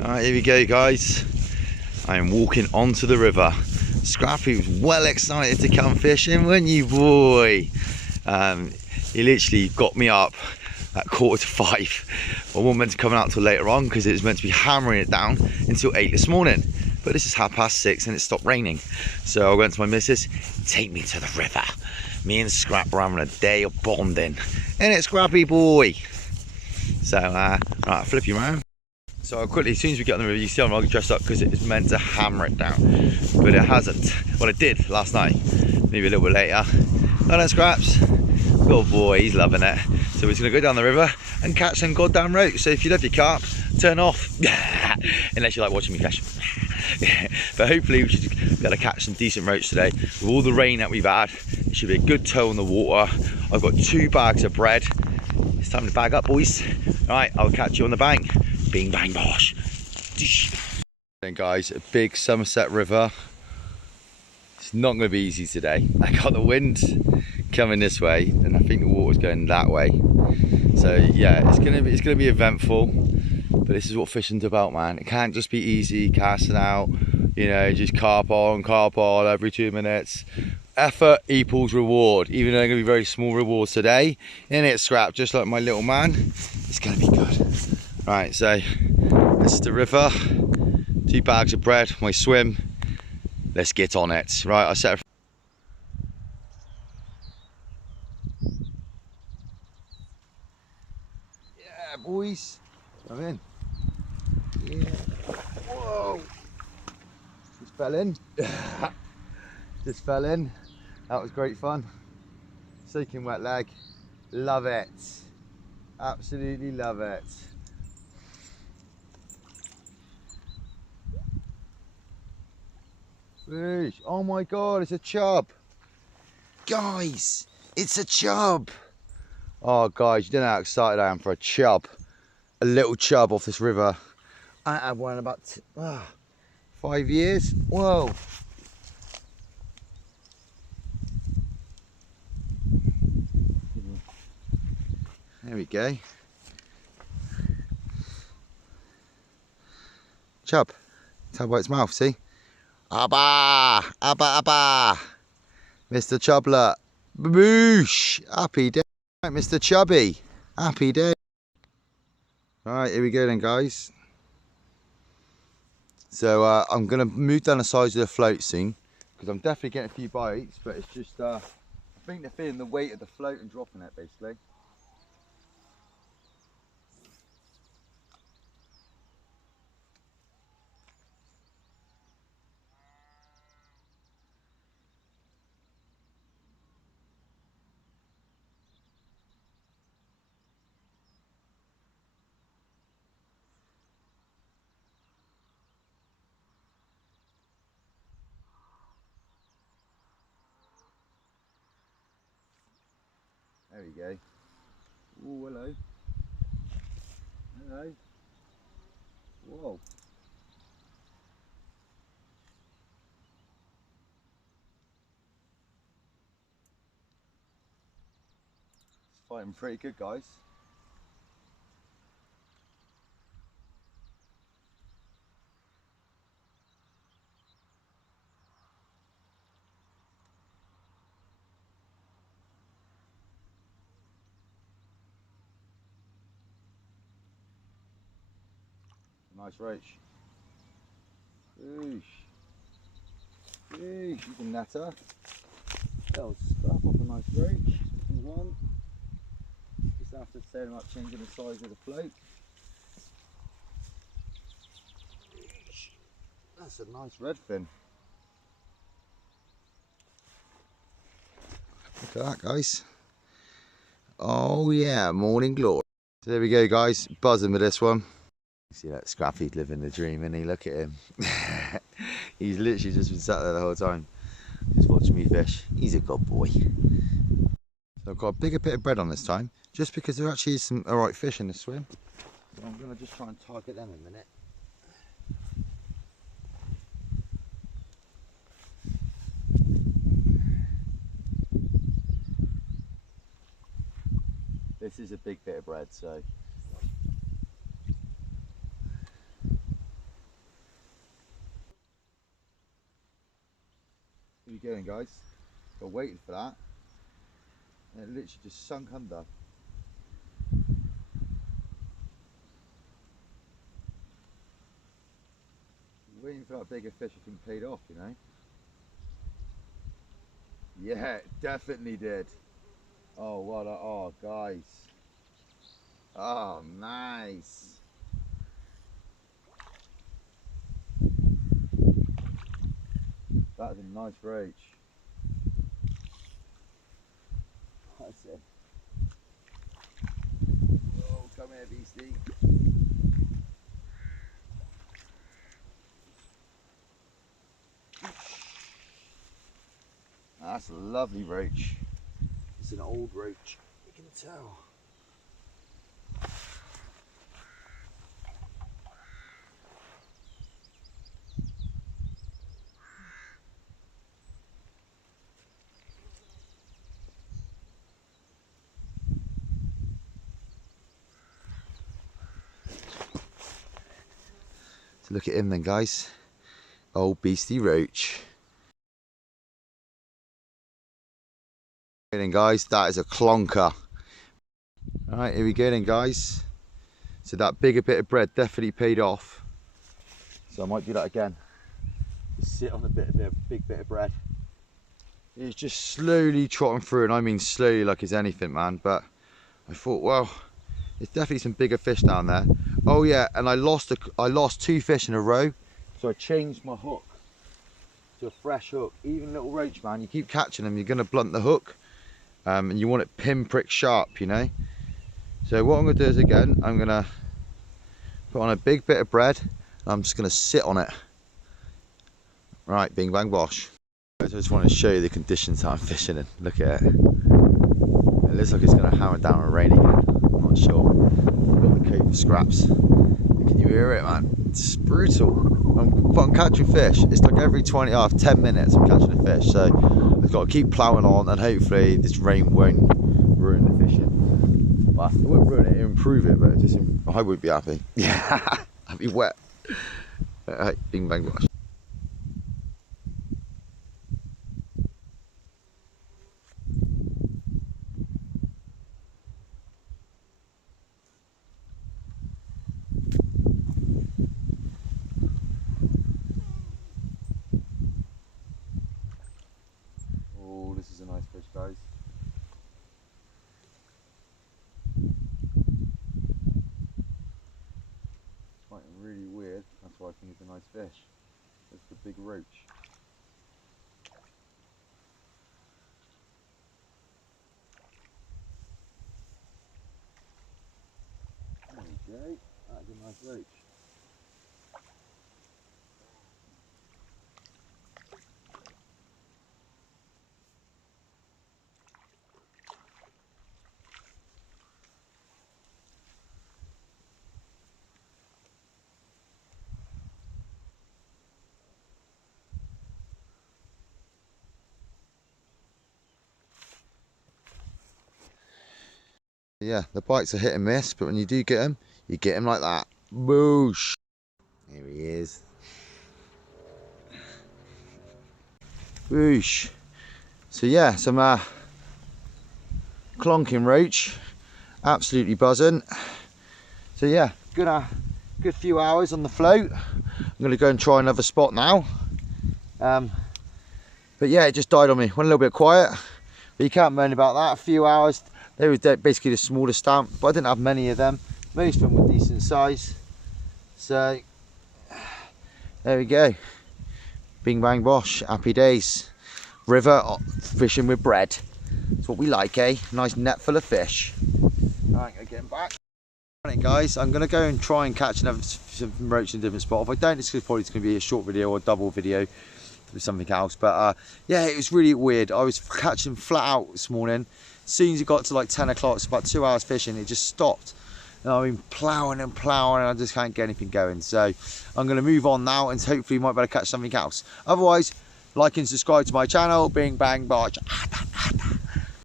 Alright, here we go guys. I am walking onto the river. Scrappy was well excited to come fishing, weren't you, boy? He literally got me up at 4:45. I wasn't meant to come out till later on because it was meant to be hammering it down until 8 this morning. But this is 6:30 and it stopped raining. So I went to my missus, take me to the river. Me and Scrap were having a day of bonding. Ain't it, Scrappy boy? So, right, I'll flip you around. So I'll quickly, as soon as we get on the river, you see I'm all dressed up because it was meant to hammer it down. But it hasn't. Well, it did last night, maybe a little bit later. Oh no, Scraps. Good boy, he's loving it. So we're just gonna go down the river and catch some goddamn roach. So if you love your carp, turn off. Unless you like watching me fish. But hopefully we should be able to catch some decent roach today. With all the rain that we've had, it should be a good tow in the water. I've got 2 bags of bread. It's time to bag up, boys. All right, I'll catch you on the bank. Bing bang bosh. Then guys, a big Somerset river. It's not going to be easy today. I got the wind coming this way, and I think the water's going that way. So yeah, it's gonna be eventful. But this is what fishing's about, man. It can't just be easy casting out. You know, just carp on every 2 minutes. Effort equals reward. Even though they're gonna be very small rewards today, in it, Scrap. Just like my little man, it's gonna be good. Right, so this is the river. 2 bags of bread, my swim. Let's get on it. Right, I set. Yeah, boys. I'm in. Yeah. Whoa. Just fell in. Just fell in. That was great fun. Soaking wet leg. Love it. Absolutely love it. Fish. Oh my god, it's a chub. Guys, it's a chub. Oh guys, you don't know how excited I am for a chub. A little chub off this river. I had one in about 5 years. Whoa. There we go. Chub. Tell by its mouth, see? Abba! Abba, abba! Mr. Chublet. Boosh! Happy day. Right, Mr. Chubby. Happy day. Alright, here we go then, guys. So I'm going to move down the sides of the float soon, because I'm definitely getting a few bites, but it's just, I think they're feeling the weight of the float and dropping it, basically. There we go. Oh, hello. Hello. Whoa. It's fighting pretty good, guys. Nice roach. Oosh. Oosh, you can natter. That'll scrap off a nice roach. If you want. Just after setting them up, changing the size of the float. That's a nice redfin. Look at that, guys. Oh yeah, morning glory. So there we go, guys. Buzzing with this one. See that Scrappy's living the dream, and he look at him. He's literally just been sat there the whole time, just watching me fish. He's a good boy. So I've got a bigger bit of bread on this time, just because there actually is some alright fish in the swim. So I'm gonna just try and target them in a minute. This is a big bit of bread, so Here we go then, guys. We're waiting for that. And it literally just sunk under. Waiting for that bigger fish, I think paid off, you know. Yeah, it definitely did. Oh, what a, oh, guys. Oh, nice. That is a nice roach. That's it. Oh, come here, beastie. That's a lovely roach. It's an old roach, you can tell. So look at him then, guys. Old beastie roach. Then guys, that is a clonker. Alright, here we go then, guys. So that bigger bit of bread definitely paid off. So I might do that again. Just sit on a big bit of bread. It's just slowly trotting through, and I mean slowly like it's anything, man. But I thought, well, there's definitely some bigger fish down there. Oh yeah, and I lost 2 fish in a row, so I changed my hook to a fresh hook. Even little roach, man, you keep catching them, you're gonna blunt the hook. And you want it pinprick sharp, you know. So what I'm going to do is, again, I'm going to put on a big bit of bread and I'm just going to sit on it. Right, bing bang bosh. I just want to show you the conditions that I'm fishing in. Look at it. It looks like it's going to hammer down and rain again. I'm not sure. I've got the coat for scraps. Can you hear it, man? It's brutal. But I'm catching fish. It's like every 10 minutes I'm catching a fish. So I've got to keep ploughing on, and hopefully this rain won't ruin the fishing. Well, it won't ruin it, it'll improve it, but it just, I would be happy. Yeah, I'd be wet. Right, bing bang bosh. Oh, this is a nice fish, guys. It's fighting really weird. That's why I think it's a nice fish. It's the big roach. There we go. That's a nice roach. Yeah, the bites are hit and miss, but when you do get them, you get them like that. Boosh! Here he is. Boosh! So yeah, some clonking roach, absolutely buzzing. So yeah, good few hours on the float. I'm going to go and try another spot now. But yeah, it just died on me. Went a little bit quiet, but you can't moan about that. A few hours. They were basically the smallest stamp, but I didn't have many of them. Most of them were decent size. So there we go. Bing bang bosh, happy days. River fishing with bread. That's what we like, eh? Nice net full of fish. Alright, getting back. Right, guys, I'm going to go and try and catch another some roach in a different spot. If I don't, it's probably going to be a short video or a double video with something else. But yeah, it was really weird. I was catching flat out this morning. As soon as it got to like 10 o'clock, it's about 2 hours fishing, it just stopped. And I've been ploughing and ploughing, and I just can't get anything going. So I'm going to move on now, and hopefully might be able to catch something else. Otherwise, like and subscribe to my channel. Bing bang bosh.